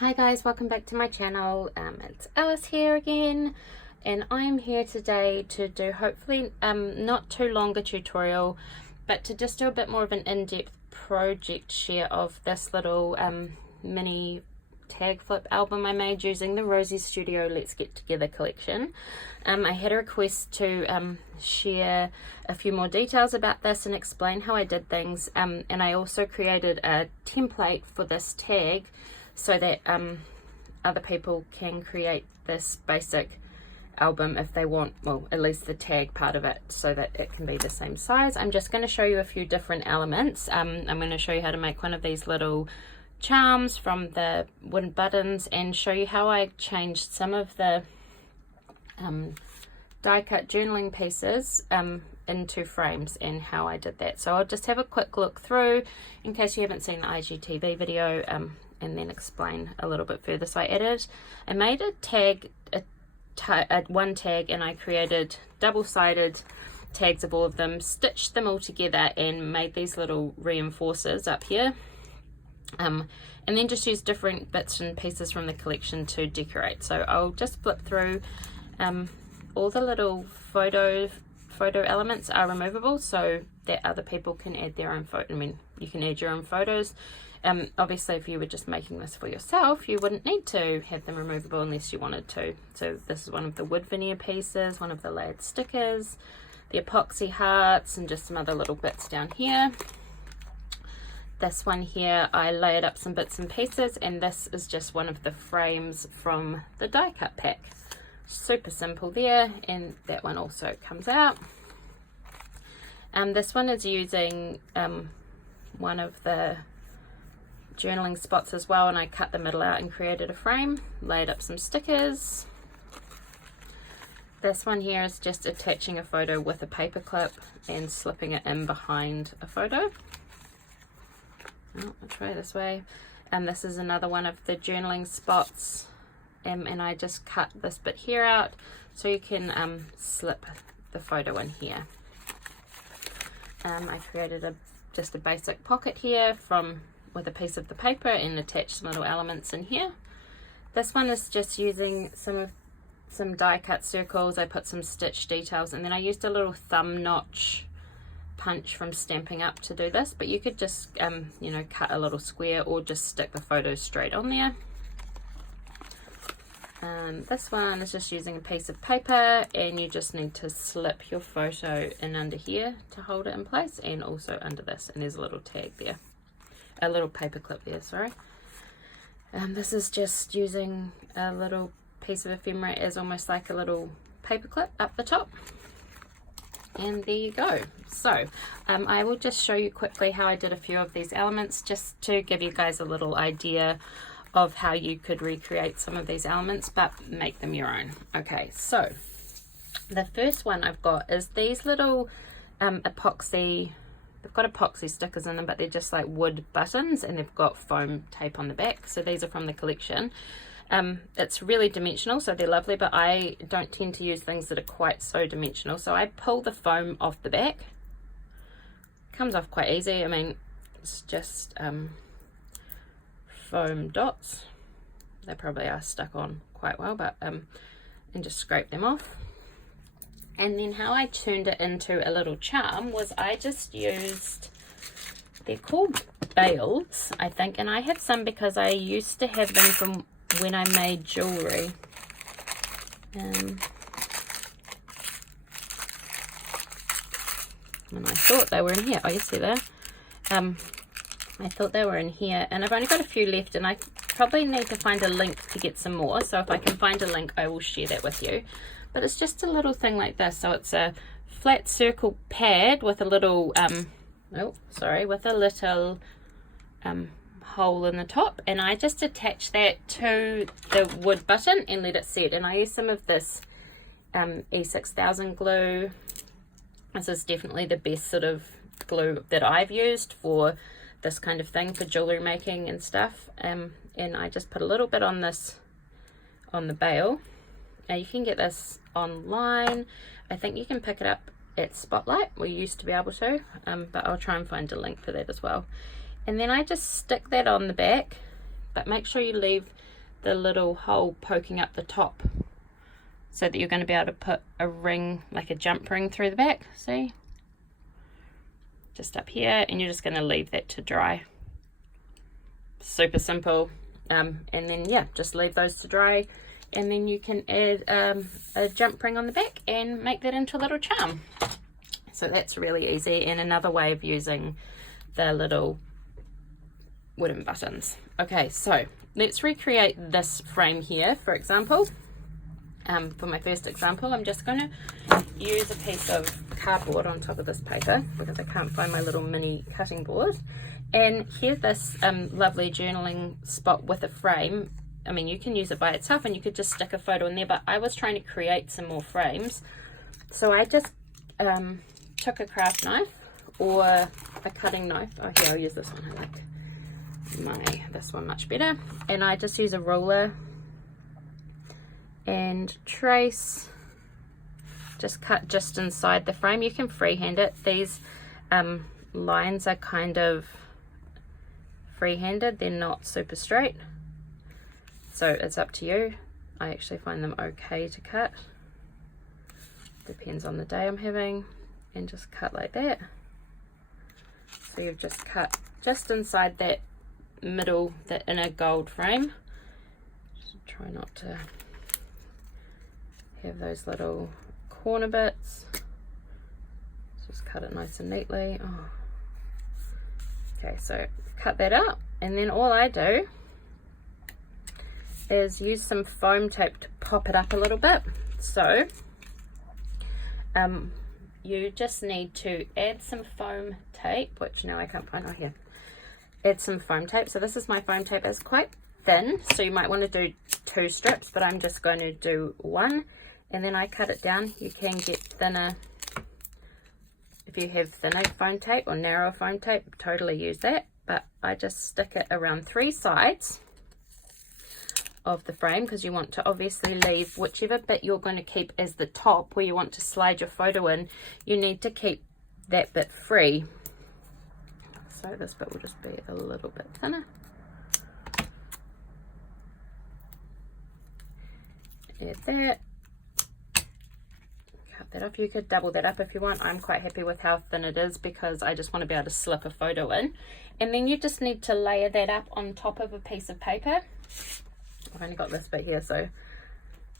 Hi guys, welcome back to my channel. It's Alice here again, and I'm here today to do hopefully not too long a tutorial, but to just do a bit more of an in-depth project share of this little mini tag flip album I made using the Rosie Studio Let's Get Together collection. I had a request to share a few more details about this and explain how I did things, and I also created a template for this tag so that other people can create this basic album if they want, well, at least the tag part of it, so that it can be the same size. I'm just going to show you a few different elements. I'm going to show you how to make one of these little charms from the wooden buttons and show you how I changed some of the die cut journaling pieces into frames and how I did that. So I'll just have a quick look through in case you haven't seen the IGTV video, and then explain a little bit further. So I made a tag, one tag, and I created double-sided tags of all of them, stitched them all together and made these little reinforcers up here, and then just used different bits and pieces from the collection to decorate. So I'll just flip through. All the little photo elements are removable so that other people can add their own photo. I mean, you can add your own photos. Obviously if you were just making this for yourself, you wouldn't need to have them removable unless you wanted to. So this is one of the wood veneer pieces, one of the layered stickers, the epoxy hearts, and just some other little bits down here. This one here, I layered up some bits and pieces, and this is just one of the frames from the die cut pack. Super simple there, and that one also comes out. This one is using one of the journaling spots as well, and I cut the middle out and created a frame, laid up some stickers. This one here is just attaching a photo with a paper clip and slipping it in behind a photo. I'll try this way. This is another one of the journaling spots, and I just cut this bit here out so you can slip the photo in here. I created just a basic pocket here with a piece of the paper and attached some little elements in here. This one is just using some die cut circles. I put some stitch details, and then I used a little thumb notch punch from Stampin' Up to do this, but you could just you know, cut a little square or just stick the photos straight on there. This one is just using a piece of paper, and you just need to slip your photo in under here to hold it in place, and also under this, and there's a little tag there, a little paper clip there, sorry. This is just using a little piece of ephemera as almost like a little paper clip up the top, and there you go. So I will just show you quickly how I did a few of these elements, just to give you guys a little idea of how you could recreate some of these elements but make them your own. Okay, so the first one I've got is these little epoxy. They've got epoxy stickers in them, but they're just like wood buttons, and they've got foam tape on the back. So these are from the collection. It's really dimensional, so they're lovely, but I don't tend to use things that are quite so dimensional. So I pull the foam off the back. Comes off quite easy. I mean, it's just foam dots. They probably are stuck on quite well, but and just scrape them off. And then how I turned it into a little charm was I just used, they're called bales, I think, and I have some because I used to have them from when I made jewelry. And I thought they were in here. Oh, you see there? I thought they were in here, and I've only got a few left, and I probably need to find a link to get some more. So if I can find a link, I will share that with you. But it's just a little thing like this. So it's a flat circle pad with a little with a little hole in the top, and I just attach that to the wood button and let it set. And I use some of this E6000 glue. This is definitely the best sort of glue that I've used for this kind of thing, for jewelry making and stuff. And I just put a little bit on this, on the bale. Now you can get this online. I think you can pick it up at Spotlight. We used to be able to, but I'll try and find a link for that as well. And then I just stick that on the back, but make sure you leave the little hole poking up the top, so that you're going to be able to put a ring, like a jump ring, through the back. See, just up here, and you're just going to leave that to dry. Super simple. And then yeah, just leave those to dry, and then you can add a jump ring on the back and make that into a little charm. So that's really easy, and another way of using the little wooden buttons. Okay, so let's recreate this frame here, for example. For my first example, I'm just going to use a piece of cardboard on top of this paper because I can't find my little mini cutting board. And here's this lovely journaling spot with a frame. I mean, you can use it by itself and you could just stick a photo in there, but I was trying to create some more frames. So I just took a craft knife or a cutting knife. Oh, here, I'll use this one. I like this one much better. And I just use a ruler and trace, just cut just inside the frame. You can freehand it. These lines are kind of free-handed, they're not super straight, so it's up to you. I actually find them okay to cut, depends on the day I'm having, and just cut like that. So you've just cut just inside that middle, the inner gold frame. Just try not to have those little corner bits. Just cut it nice and neatly. Oh. Okay, so cut that up, and then all I do is use some foam tape to pop it up a little bit. So you just need to add some foam tape, which now I can't find. Oh, here. Add some foam tape. So this is my foam tape. It's quite thin, so you might want to do 2 strips, but I'm just going to do 1, and then I cut it down. You can get thinner. If you have thinner foam tape or narrow foam tape, totally use that. But I just stick it around 3 sides of the frame, because you want to obviously leave whichever bit you're going to keep as the top where you want to slide your photo in. You need to keep that bit free. So this bit will just be a little bit thinner. Add that. That off. You could double that up if you want. I'm quite happy with how thin it is because I just want to be able to slip a photo in. And then you just need to layer that up on top of a piece of paper. I've only got this bit here, so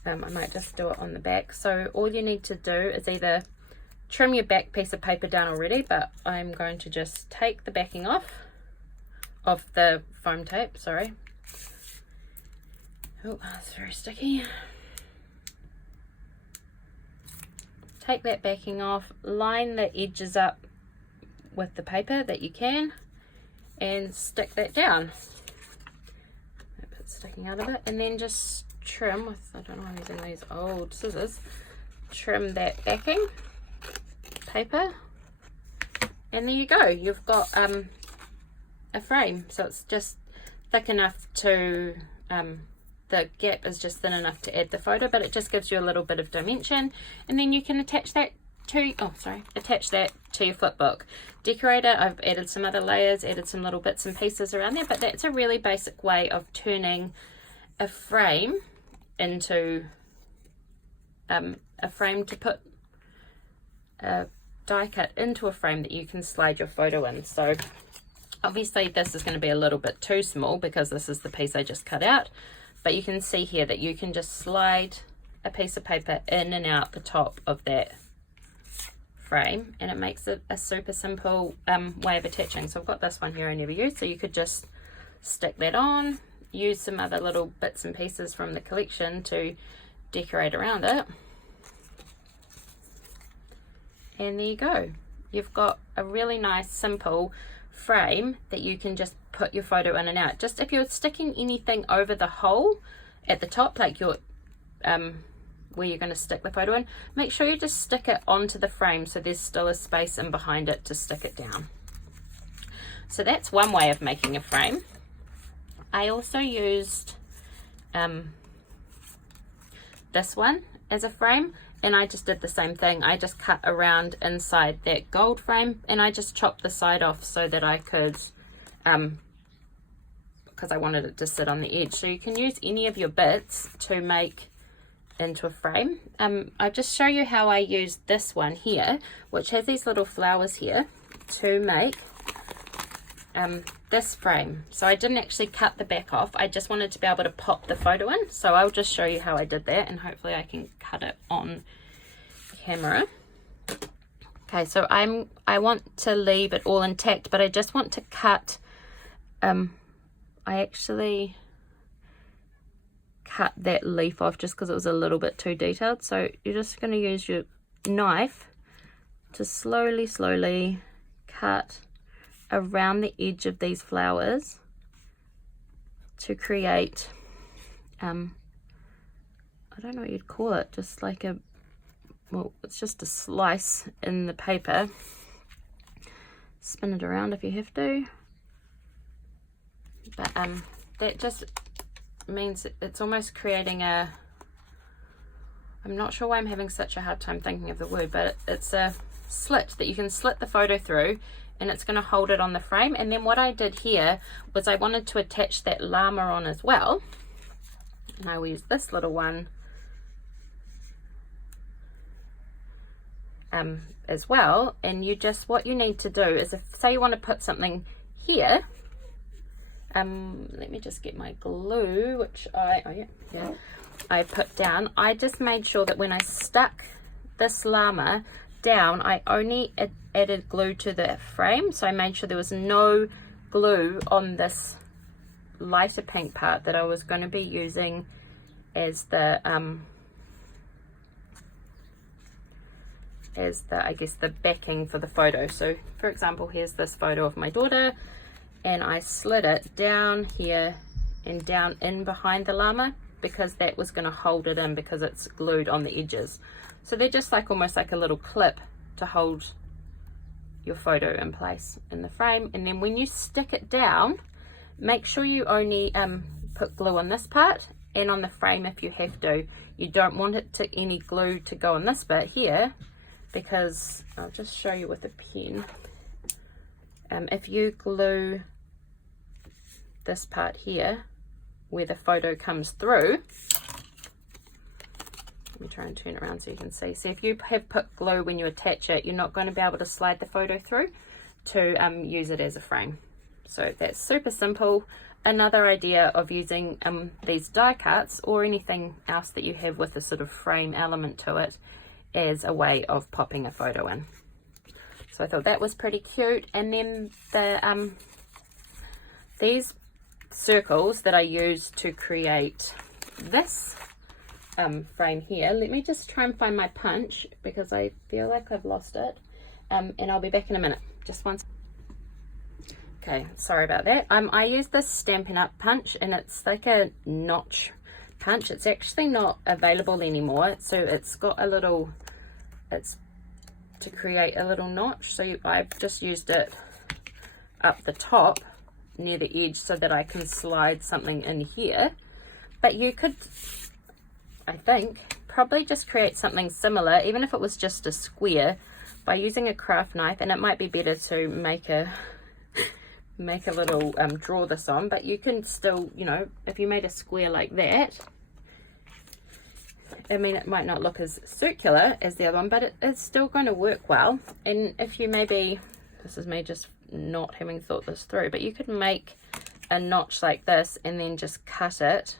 I might just do it on the back. So all you need to do is either trim your back piece of paper down already, but I'm going to just take the backing off of the foam tape, sorry. Oh, that's very sticky. Take that backing off, line the edges up with the paper that you can, and stick that down. That bit's sticking out of it, and then just trim with, I don't know, I'm using these old scissors, trim that backing paper, and there you go. You've got a frame, so it's just thick enough to the gap is just thin enough to add the photo, but it just gives you a little bit of dimension, and then you can attach that to your flipbook. Decorate it. I've added some other layers, added some little bits and pieces around there, but that's a really basic way of turning a frame into a frame to put a die cut into a frame that you can slide your photo in. So obviously this is going to be a little bit too small because this is the piece I just cut out. But you can see here that you can just slide a piece of paper in and out the top of that frame, and it makes it a super simple way of attaching. So I've got this one here I never used, so you could just stick that on, use some other little bits and pieces from the collection to decorate around it. And there you go. You've got a really nice simple frame that you can just put your photo in and out. Just if you're sticking anything over the hole at the top, like your where you're going to stick the photo in, make sure you just stick it onto the frame so there's still a space in behind it to stick it down. So that's one way of making a frame. I also used this one as a frame, and I just did the same thing. I just cut around inside that gold frame, and I just chopped the side off so that I could because I wanted it to sit on the edge. So you can use any of your bits to make into a frame. I'll just show you how I use this one here, which has these little flowers here, to make this frame. So I didn't actually cut the back off, I just wanted to be able to pop the photo in. So I'll just show you how I did that, and hopefully I can cut it on camera. Okay, so I want to leave it all intact, but I just want to cut, I actually cut that leaf off just because it was a little bit too detailed. So you're just going to use your knife to slowly cut around the edge of these flowers to create, I don't know what you'd call it, just like a, well, it's just a slice in the paper. Spin it around if you have to. But that just means it's almost creating a, I'm not sure why I'm having such a hard time thinking of the word, but it's a slit that you can slit the photo through, and it's going to hold it on the frame. And then what I did here was I wanted to attach that llama on as well, and I will use this little one as well. And you just, what you need to do is, if say you want to put something here, let me just get my glue, which I put down. I just made sure that when I stuck this llama down, I only added glue to the frame. So I made sure there was no glue on this lighter pink part that I was going to be using as the I guess the backing for the photo. So for example, here's this photo of my daughter, and I slid it down here and down in behind the llama because that was going to hold it in because it's glued on the edges. So they're just like almost like a little clip to hold your photo in place in the frame. And then when you stick it down, make sure you only put glue on this part and on the frame if you have to. You don't want it to any glue to go on this bit here, because I'll just show you with a pen. If you glue this part here where the photo comes through, let me try and turn it around so you can see. So if you have put glue when you attach it, you're not going to be able to slide the photo through to use it as a frame. So that's super simple. Another idea of using these die cuts or anything else that you have with a sort of frame element to it as a way of popping a photo in. So I thought that was pretty cute. And then the these circles that I used to create this frame here, let me just try and find my punch because I feel like I've lost it, and I'll be back in a minute. Just one. Okay, sorry about that. I use this Stampin' Up punch, and it's like a notch punch. It's actually not available anymore, so it's got a little, it's to create a little notch. So I've just used it up the top near the edge so that I can slide something in here. But you could, I think, probably just create something similar, even if it was just a square, by using a craft knife. And it might be better to make a little draw this on, but you can still, you know, if you made a square like that, I mean, it might not look as circular as the other one, but it's still going to work well. And if you maybe, this is me just not having thought this through, but you could make a notch like this and then just cut it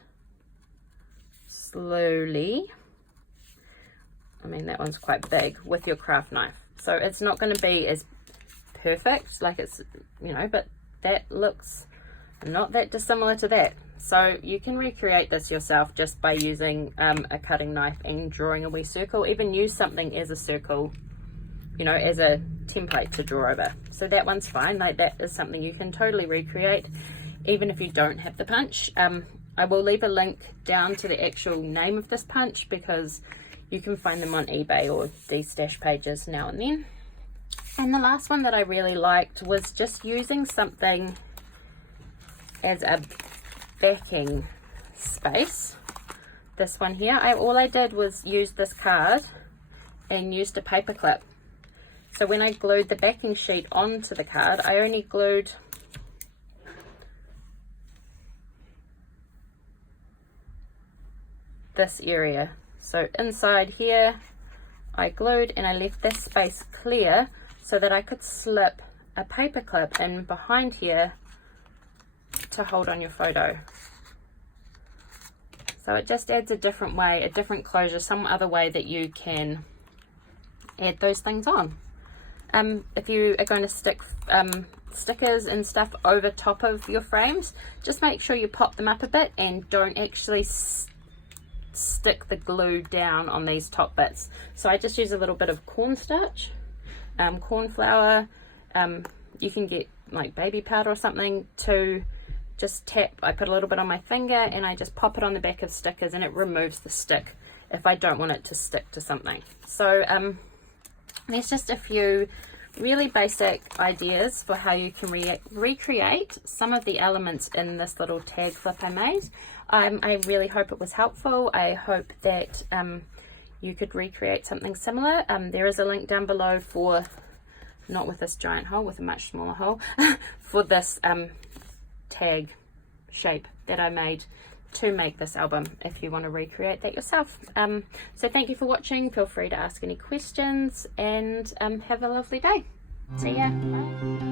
slowly. I mean, that one's quite big with your craft knife, so it's not going to be as perfect, like it's, you know, but that looks not that dissimilar to that. So you can recreate this yourself just by using a cutting knife and drawing a wee circle. Even use something as a circle, you know, as a template to draw over. So that one's fine. Like, that is something you can totally recreate even if you don't have the punch. I will leave a link down to the actual name of this punch because you can find them on eBay or D-stash pages now and then. And the last one that I really liked was just using something as a backing space. This one here, all I did was use this card and used a paper clip. So when I glued the backing sheet onto the card, I only glued this area. So inside here I glued, and I left this space clear so that I could slip a paper clip in behind here to hold on your photo. So it just adds a different way, a different closure, some other way that you can add those things on. If you are going to stick stickers and stuff over top of your frames, just make sure you pop them up a bit and don't actually stick the glue down on these top bits. So I just use a little bit of cornstarch, corn flour, you can get like baby powder or something to just tap. I put a little bit on my finger and I just pop it on the back of stickers, and it removes the stick if I don't want it to stick to something. So there's just a few really basic ideas for how you can recreate some of the elements in this little tag flip I made. I really hope it was helpful. I hope that you could recreate something similar. There is a link down below for, not with this giant hole, with a much smaller hole, for this tag shape that I made to make this album, if you want to recreate that yourself. So thank you for watching. Feel free to ask any questions, and have a lovely day. See ya. Bye.